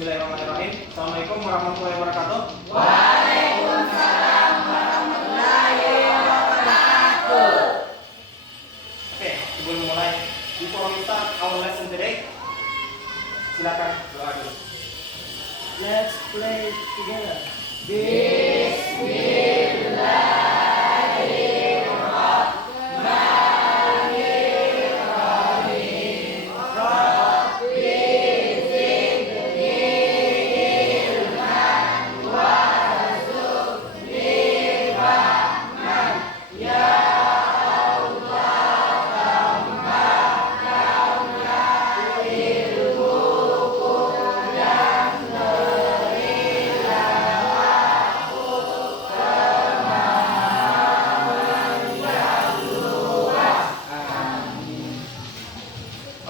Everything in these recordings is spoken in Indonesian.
Bismillahirrahmanirrahim. Assalamualaikum warahmatullahi wabarakatuh. Waalaikumsalam warahmatullahi wabarakatuh. Oke, sebelum mulai, before we start our lesson today, silakan doa dulu. Let's play together.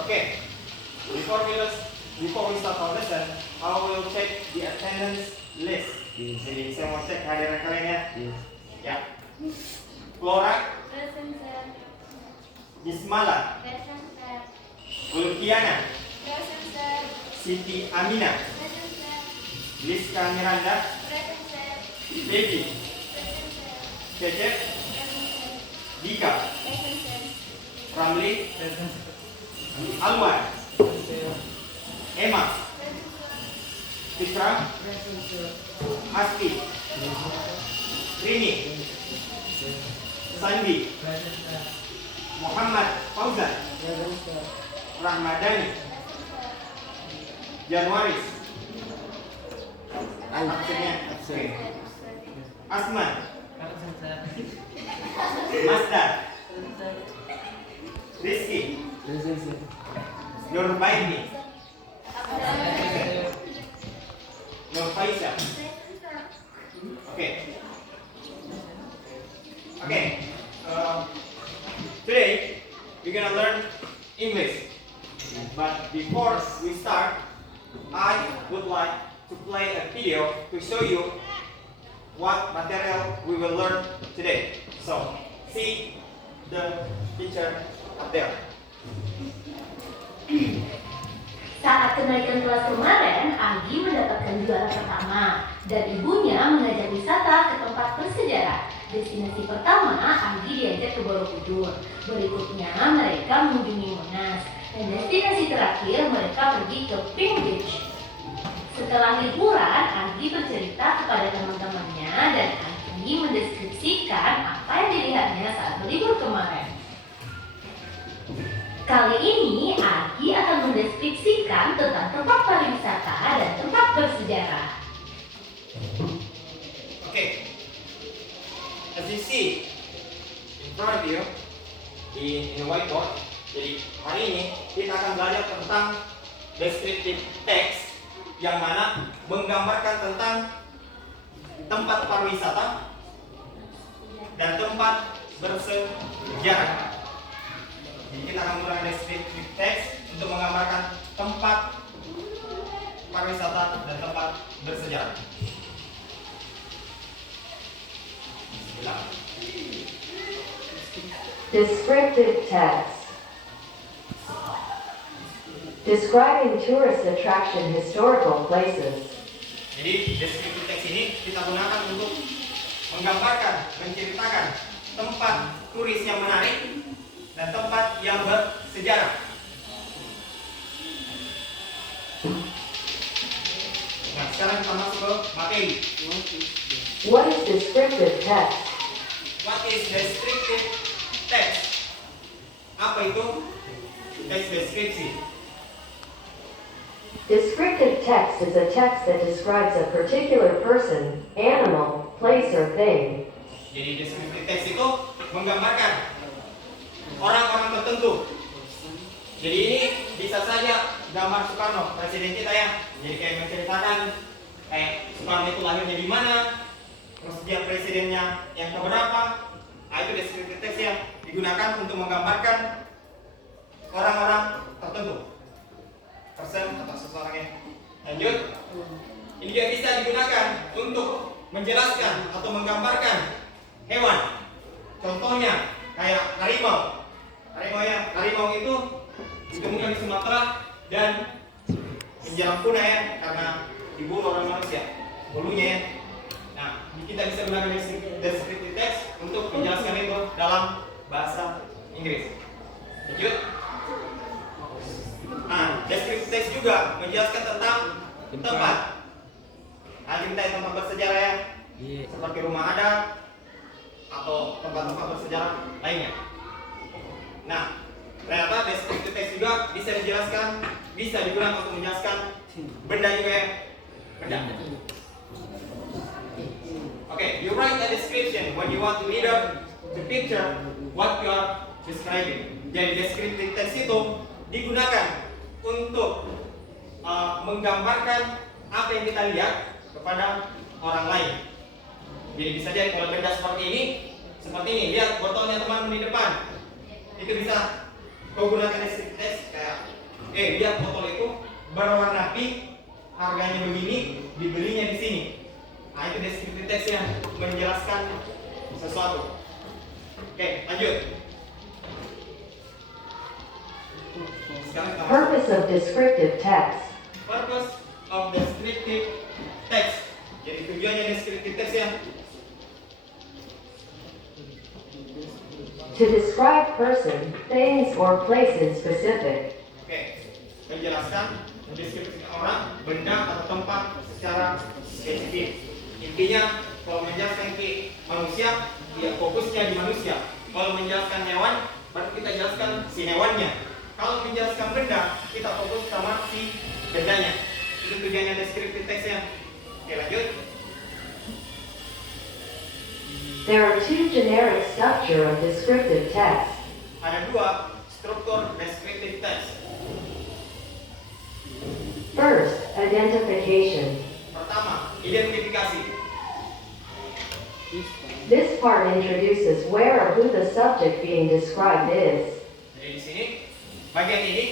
Okay, before we start our lesson, I will check the attendance list. Jadi saya mau cek hadiran kalian ya. Ya. Flora, Present, sir. Ismala, Present, sir. Ulkiana, Present, sir. Siti Amina, Present, sir. Liska Miranda, Present, sir. Baby, Present, sir. Cecep, Present, sir. Dika, Present, sir. Ramli, Alwan, Emma, Present, sir. Fitra, Asti, Rini, Sandi, Muhammad Fauzan, Rahmadani, Januaris, absennya, oke. Asman, Masdar, Rizky, Nurbaini, Nur Faisal. Okay. Today we're gonna learn English. But before we start, I would like to play a video to show you what material we will learn today. So, see the picture up there. Saat kenaikan kelas kemarin, Anggi mendapatkan juara pertama dan ibunya mengajak wisata ke tempat bersejarah. Destinasi pertama, Anggi diajak ke Borobudur. Berikutnya, mereka mengunjungi Monas. Dan destinasi terakhir, mereka pergi ke Pink Beach. Setelah liburan, Anggi bercerita kepada teman-temannya dan Anggi mendeskripsikan apa yang dilihatnya saat berlibur kemarin. Kali ini, Anggi akan mendeskripsikan tentang tempat pariwisata dan tempat bersejarah. Okay. As you see in front of you in the whiteboard, jadi hari ini kita akan belajar tentang descriptive text yang mana menggambarkan tentang tempat pariwisata dan tempat bersejarah. Jadi kita akan menggunakan descriptive text untuk menggambarkan tempat pariwisata dan tempat bersejarah. Descriptive text. Describing tourist attraction historical places. Jadi descriptive text ini kita gunakan untuk menggambarkan, menceritakan tempat turis yang menarik dan tempat yang bersejarah. Nah, sekarang kita masuk ke materi. What is descriptive text? What is descriptive text? Apa itu teks deskripsi? Descriptive text is a text that describes a particular person, animal, place, or thing. Jadi descriptive text itu menggambarkan orang-orang tertentu. Jadi ini bisa saja gambar Soekarno, presiden kita ya. Jadi kayak menceritakan Soekarno itu lahirnya di mana, terus dia presidennya yang keberapa. Nah, itu descriptive text yang digunakan untuk menggambarkan orang-orang tertentu, person atau seseorangnya. Lanjut. Ini juga bisa digunakan untuk menjelaskan atau menggambarkan hewan. Contohnya kayak harimau. Harimau itu ditemukan di Sumatera dan di menjelang punah ya, karena dibunuh orang manusia, bulunya ya. Nah, kita bisa gunakan descriptive text untuk menjelaskan itu dalam bahasa Inggris. Lanjut. Nah, descriptive text juga menjelaskan tentang tempat. Nanti kita tempat bersejarah ya, seperti rumah adat atau tempat-tempat bersejarah lainnya. Nah, ternyata descriptive text juga bisa dijelaskan, bisa digunakan untuk menjelaskan benda juga ya, benda. Okay, you write a description when you want to either to picture what you are describing. Jadi descriptive text itu digunakan untuk menggambarkan apa yang kita lihat kepada orang lain. Jadi bisa jadi kalau benda seperti ini, lihat botolnya teman di depan, itu bisa kau gunakan descriptive text kayak, lihat botol itu berwarna pink, harganya begini, dibelinya di sini. Nah, itu descriptive text yang menjelaskan sesuatu. Oke, lanjut. Sekarang kita masuk. Purpose of descriptive text. Purpose of descriptive text. Jadi tujuannya descriptive text ya. To describe person, things, or places specific. Oke, menjelaskan, mendeskripsikan orang, benda atau tempat secara spesifik. Intinya, kalau menjelaskan ke manusia, ya fokusnya di manusia. Kalau menjelaskan hewan, berarti kita jelaskan si hewannya. Kalau menjelaskan benda, kita fokus sama si bendanya. Itu tujuannya descriptive text-nya. Oke, lanjut. There are two generic structure of descriptive text. Ada dua struktur descriptive text. First, identification. Pertama, identifikasi. This part introduces where or who the subject being described is. Jadi di sini, bagian ini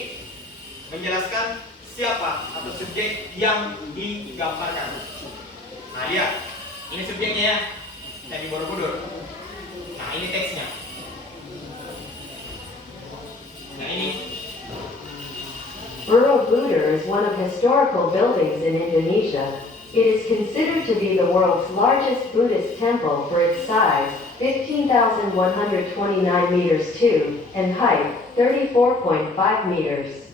menjelaskan siapa atau subjek yang digambarkan. Nah, lihat, ini subjeknya ya, Candi Borobudur. Nah, ini teksnya. Nah, ini Borobudur is one of historical buildings in Indonesia. It is considered to be the world's largest Buddhist temple for its size, 15,129 meters 2, and height, 34.5 meters.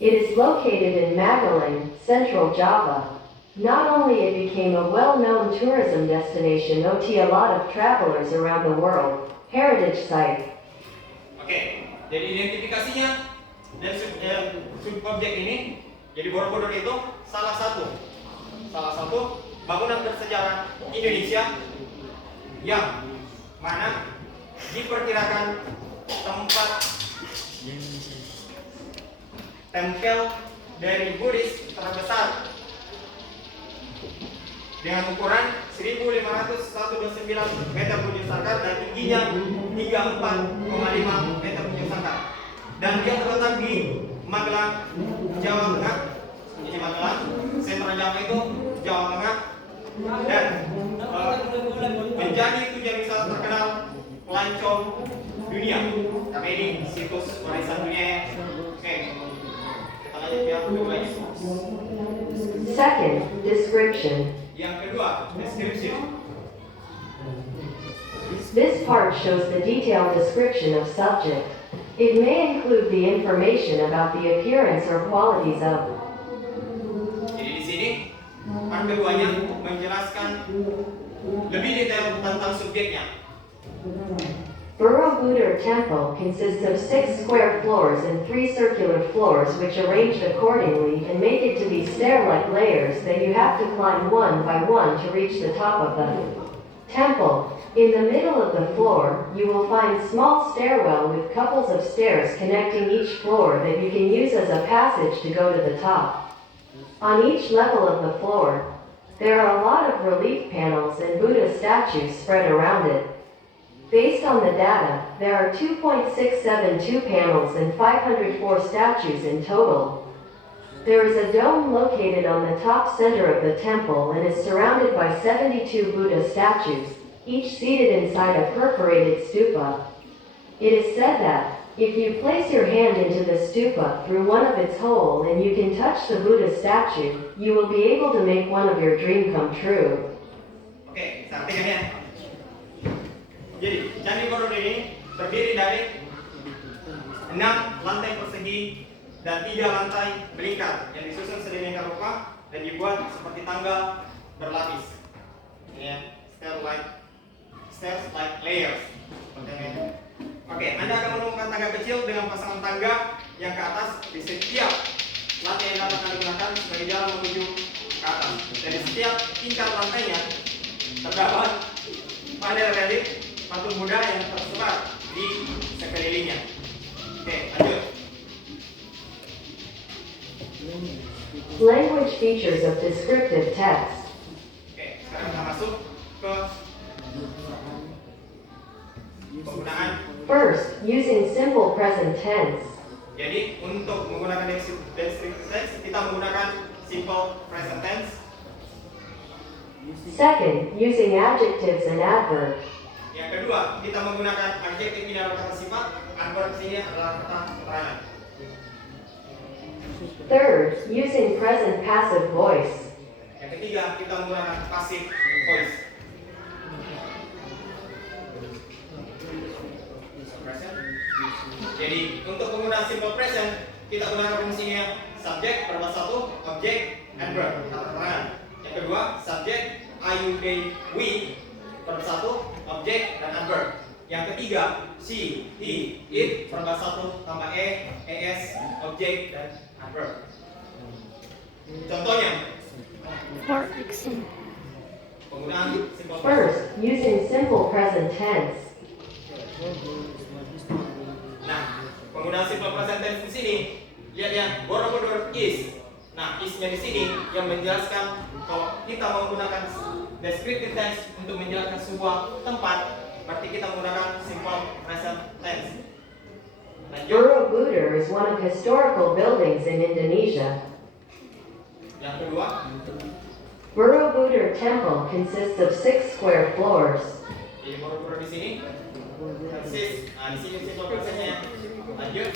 It is located in Magelang, Central Java. Not only it became a well-known tourism destination to a lot of travelers around the world, heritage site. oke. Jadi identifikasinya dan subobjek ini, jadi Borobudur itu salah satu bangunan bersejarah Indonesia yang mana diperkirakan tempat tempel dari Buddhis terbesar dengan ukuran 1529 meter punya sangkar dan tingginya 34,5 meter punya sangkar. Dan dia terletak di Magelang, Jawa Tengah. Ini Magelang, sentra Jawa itu Jawa Tengah, dan menjadi tujuan wisata terkenal pelancong dunia. Karena ini situs warisan dunia ya. Oke, kita lanjut ya, kedua. Second, description. Yang kedua, description. This part shows the detailed description of subject. It may include the information about the appearance or qualities of. Jadi di sini part keduanya menjelaskan lebih detail tentang subjeknya. Borobudur Temple consists of 6 square floors and 3 circular floors which arranged accordingly and make it to be stair-like layers that you have to climb one by one to reach the top of the temple. In the middle of the floor, you will find small stairwell with couples of stairs connecting each floor that you can use as a passage to go to the top. On each level of the floor, there are a lot of relief panels and Buddha statues spread around it. Based on the data, there are 2.672 panels and 504 statues in total. There is a dome located on the top center of the temple and is surrounded by 72 Buddha statues, each seated inside a perforated stupa. It is said that, If you place your hand into the stupa through one of its hole and you can touch the Buddha statue, you will be able to make one of your dream come true. Oke, saya artikan ya. Jadi, Candi Borobudur ini terdiri dari 6 lantai persegi dan 3 lantai melingkar yang disusun sedemikian rupa dan dibuat seperti tangga berlapis. Ini ya, stairs like layers. Oke, Anda akan menemukan tangga kecil dengan pasangan tangga yang ke atas di setiap lantai yang dapat Anda gunakan sebagai jalan menuju ke atas. Dan di setiap tingkat lantainya terdapat panel relief patung Buddha yang tersebar di sekelilingnya. Oke, lanjut. Language features of descriptive text. Oke, sekarang kita masuk ke penggunaan. First, using simple present tense. Jadi untuk menggunakan descriptive text kita menggunakan simple present tense. Second, using adjectives and adverbs. Yang kedua, kita menggunakan adjektif ini adalah kata sifat, adverb ini adalah kata keterangan. Third, using present passive voice. Yang ketiga, kita menggunakan passive voice. Present. Jadi untuk penggunaan simple present kita gunakan fungsinya subjek, verb 1, objek, and verb, kata keterangan. Yang kedua, subjek, I, you, they, we, verb 1, objek, dan adverb. Yang ketiga, she, he, it, verb 1 tambah es, objek, dan adverb. Contohnya, For example. penggunaan simple present. First, using simple present tense. Nah, penggunaan simple present tense di sini, lihat ya, Borobudur is. Nah, is-nya di sini yang menjelaskan kalau kita menggunakan descriptive tense untuk menjelaskan sebuah tempat, berarti kita menggunakan simple present tense. Lanjut. Borobudur is one of historical buildings in Indonesia. Yang kedua, Borobudur Temple consists of 6 square floors. jadi Borobudur di sini persis. Nah, di sini simple presentnya. Lanjut.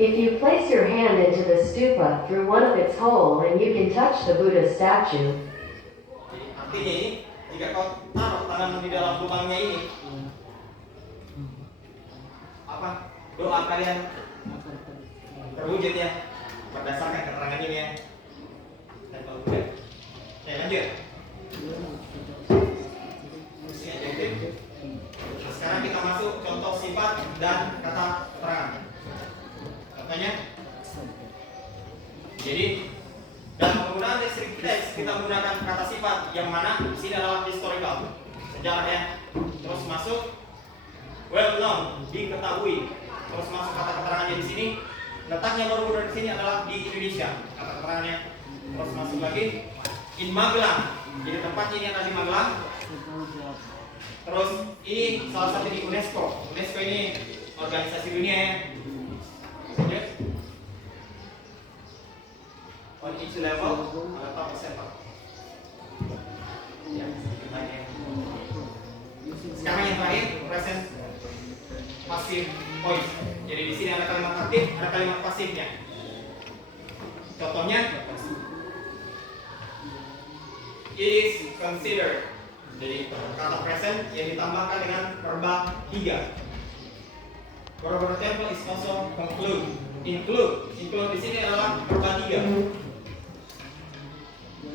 If you place your hand into the stupa through one of its hole and you can touch the Buddha statue, Jadi artinya ini, jika kau taruh tanganmu di dalam lubangnya ini, apa doa kalian terwujud ya berdasarkan keterangan ini ya. Dan kalau udah, oke lanjut. Fungsi adjektif. Nah, sekarang kita masuk contoh sifat dan kata keterangan. Contohnya, jadi dalam penggunaan descriptive text kita menggunakan kata sifat yang mana di sini adalah historical, sejarah ya. Terus masuk well known, diketahui. Terus masuk kata keterangannya di sini. Letaknya Borobudur di sini adalah di Indonesia, kata keterangannya. Terus masuk lagi in Magelang. Jadi tempatnya ini ada di Magelang. Terus ini salah satu di UNESCO. UNESCO ini organisasi dunia ya. Lanjut. On each level ada top center. Ya, lagi. Sekarang yang terakhir present passive voice. Jadi di sini ada kalimat aktif, ada kalimat pasifnya. Contohnya, it is considered. Jadi kata present yang ditambahkan dengan verba 3. Borobudur Temple is also include di sini adalah verba 3.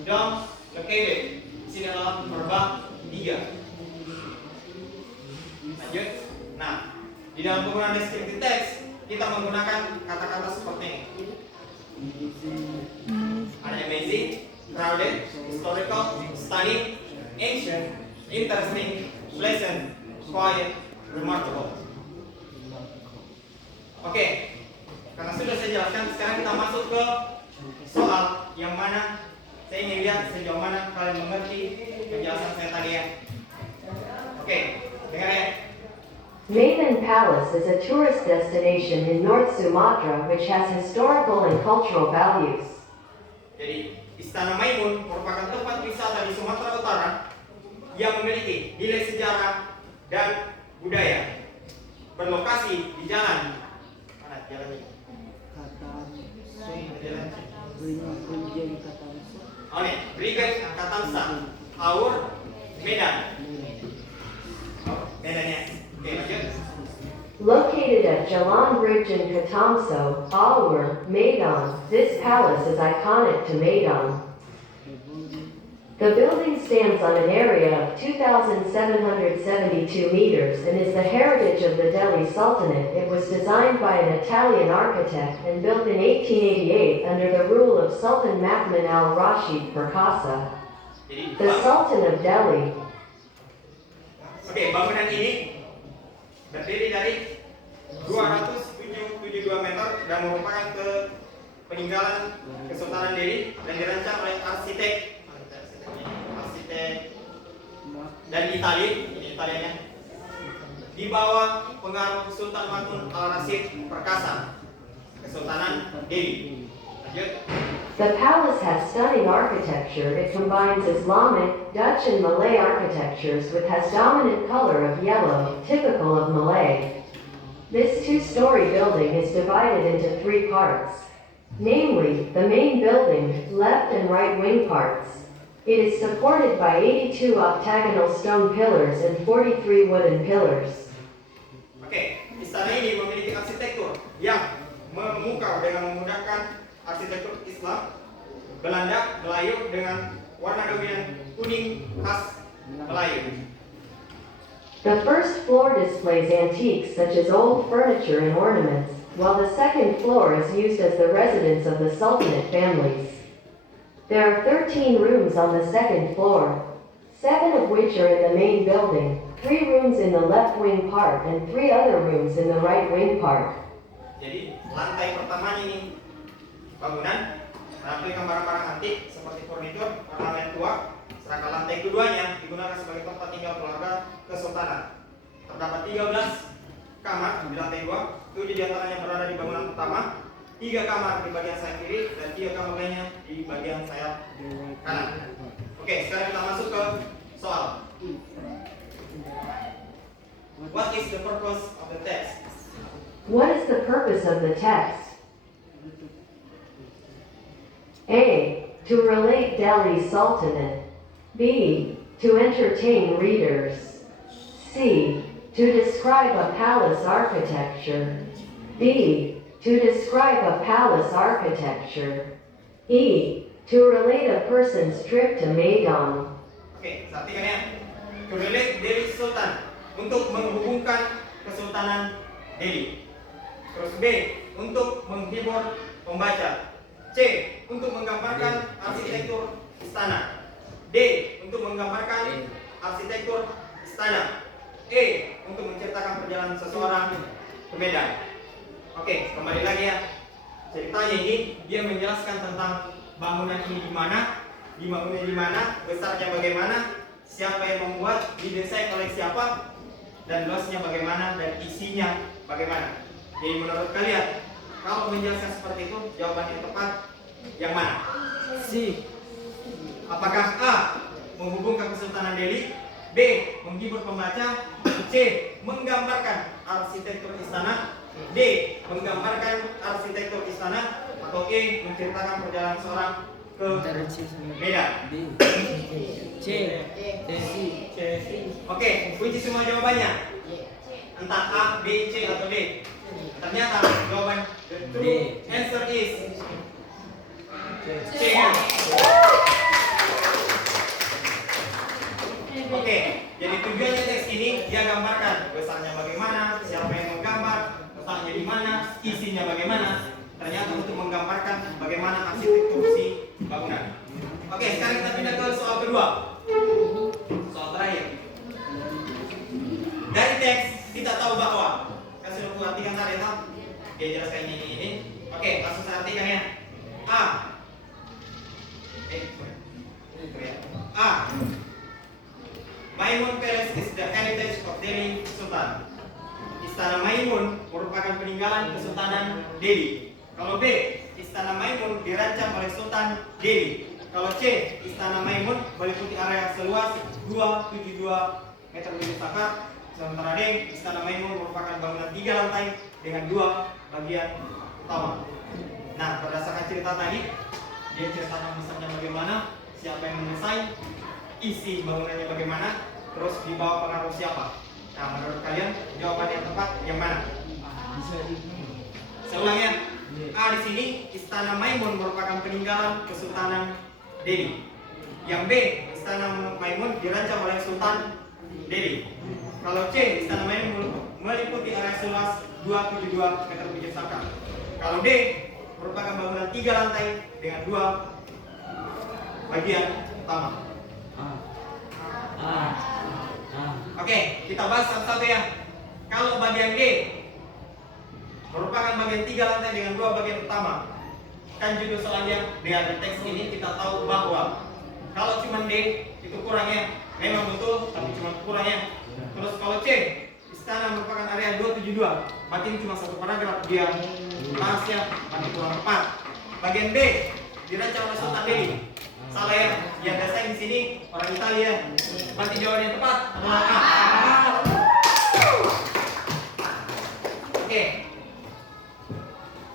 Dome located di sini adalah verba 3. Lanjut. Nah, di dalam penggunaan descriptive text kita menggunakan kata-kata seperti ini. Ada amazing, crowded, historical, stunning, ancient, interesting, pleasant, quiet, remarkable. Oke, karena sudah saya jelaskan, sekarang kita masuk ke soal yang mana saya ingin lihat sejauh mana kalian mengerti penjelasan saya tadi ya. Oke, dengar ya. Maimun Palace is a tourist destination in North Sumatra which has historical and cultural values. Jadi, Istana Maimun merupakan tempat wisata di Sumatera Utara yang memiliki nilai sejarah dan budaya. Berlokasi di jalan. Mana jalan ini? Jalan. Oh nih, Brigade Katamsa, Aur, Medan. Oh, Medannya. Oke, lanjut. Located at Jalan Bridge in Katamso, Alur, Medan, this palace is iconic to Medan. The building stands on an area of 2,772 meters and is the heritage of the Delhi Sultanate. It was designed by an Italian architect and built in 1888 under the rule of Sultan Mahmud al-Rashid Perkasa, Jadi, the Sultan of Delhi. Oke, bangunan ini berdiri dari 272 meter dan merupakan peninggalan Kesultanan Delhi dan dirancang oleh arsitek dari Italia, ini Italianya, di bawah pengaruh Sultan Mahmud al-Rashid Perkasa, Kesultanan Delhi. Lanjut. The palace has stunning architecture. It combines Islamic, Dutch and Malay architectures with has dominant color of yellow, typical of Malay. This two-story building is divided into three parts, namely, the main building, left and right wing parts. It is supported by 82 octagonal stone pillars and 43 wooden pillars. Oke, istana ini memiliki arsitektur yang memukau dengan memudahkan arsitektur Islam, Belanda, Melayu dengan warna dominan kuning khas Melayu. The first floor displays antiques such as old furniture and ornaments, while the second floor is used as the residence of the Sultanate families. There are 13 rooms on the second floor, 7 of which are in the main building, 3 rooms in the left wing part and 3 other rooms in the right wing part. Jadi lantai pertamanya ini bangunan menampilkan barang-barang antik seperti furnitur, ornamen tua, sedangkan lantai keduanya digunakan sebagai tempat tinggal keluarga kesultanan. Terdapat 13 kamar di lantai 2, 7 diantaranya berada di bangunan pertama, 3 kamar di bagian sayap kiri dan 3 kamar lainnya di bagian sayap kanan. Oke, sekarang kita masuk ke soal. What is the purpose of the text? What is the purpose of the text? A. To relate Delhi Sultanate. B. To entertain readers. C. To describe a palace architecture. D. To describe a palace architecture. E. To relate a person's trip to Maidan. Oke, perhatikan ya. To relate Delhi Sultan, untuk menghubungkan Kesultanan Delhi. Terus B, untuk menghibur pembaca. C, untuk menggambarkan arsitektur istana. D, untuk menggambarkan arsitektur istana. E, untuk menceritakan perjalanan seseorang ke Medan. Oke, kembali lagi ya. Ceritanya ini dia menjelaskan tentang bangunan ini di mana, dibangunnya di mana, besarnya bagaimana, siapa yang membuat, didesain oleh siapa, dan luasnya bagaimana dan isinya bagaimana. Jadi menurut kalian, kalau menjelaskan seperti itu, jawaban yang tepat yang mana? C. Apakah A, menghubungkan Kesultanan Delhi, B, menghibur pembaca, C, menggambarkan arsitektur istana, D, menggambarkan arsitektur istana, atau E, menceritakan perjalanan seorang ke Medan? C. Oke, kunci semua jawabannya. Entah A, B, C, atau D. Ternyata jawaban the true answer is C. Oke, jadi tujuannya teks ini dia gambarkan besarnya bagaimana, siapa yang menggambar, letaknya di mana, isinya bagaimana. Ternyata untuk menggambarkan bagaimana arsitektur si bangunan. Oke, sekarang kita pindah ke soal kedua. Soal terakhir. Dari teks kita tahu bahwa saya sudah perhatikan tadi toh. Dia jelaskan ini. Oke, langsung saya artikan ya. A. A. Maimun Palace is the heritage of Delhi Sultan. Istana Maimun merupakan peninggalan Kesultanan Delhi. Kalau B, Istana Maimun dirancang oleh Sultan Delhi. Kalau C, Istana Maimun meliputi area seluas 272 meter persegi. Sementara D, Istana Maimun merupakan bangunan 3 lantai dengan 2 bagian utama. Nah, berdasarkan cerita tadi, dia ceritakan misalnya bagaimana, siapa yang mendesain, isi bangunannya bagaimana, terus di bawah pengaruh siapa. Nah, menurut kalian jawaban yang tepat yang mana? Saya ulang ya. A di sini, Istana Maimun merupakan peninggalan Kesultanan Delhi. Yang B, Istana Maimun dirancang oleh Sultan Delhi. Kalau C, Istana Maimun meliputi area seluas 272 meter persegi. Kalau D, merupakan bangunan 3 lantai dengan 2 bagian utama. Oke, kita bahas satu-satu ya. Kalau bagian D merupakan bagian 3 lantai dengan 2 bagian utama. Kan judul soalnya dengan teks ini kita tahu bahwa kalau cuma D itu kurangnya, memang betul tapi cuma kurangnya. Terus kalau C, istana merupakan area 272, berarti ini cuma satu paragraf dia bahasnya, berarti kurang tepat. Bagian D dirancang oleh Sultan Delhi. Salah ya, yang desain di sini orang Italia. Berarti jawaban yang tepat adalah A. Oke.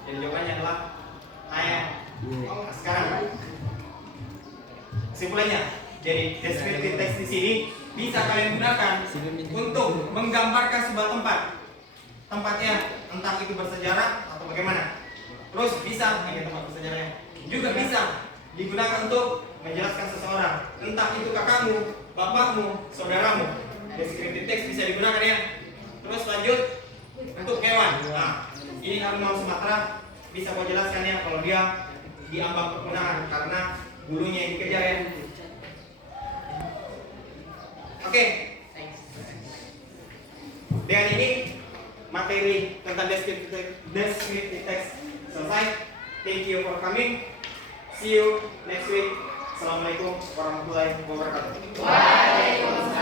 Dan jawabannya adalah A ya. Nah, sekarang kesimpulannya, jadi descriptive text di sini bisa kalian gunakan untuk menggambarkan sebuah tempat. Tempatnya entah itu bersejarah atau bagaimana. Terus bisa ini tempat bersejarahnya. Juga bisa digunakan untuk menjelaskan seseorang, entah itu kakakmu, bapakmu, saudaramu. Descriptive text bisa digunakan ya. Terus lanjut untuk hewan. Nah, ini harimau Sumatera bisa kau jelaskan ya kalau dia di ambang perkebunan karena bulunya yang dikejar ya. Oke. Dengan ini materi tentang descriptive text selesai. Thank you for coming. See you next week. Assalamualaikum warahmatullahi wabarakatuh. Waalaikumsalam.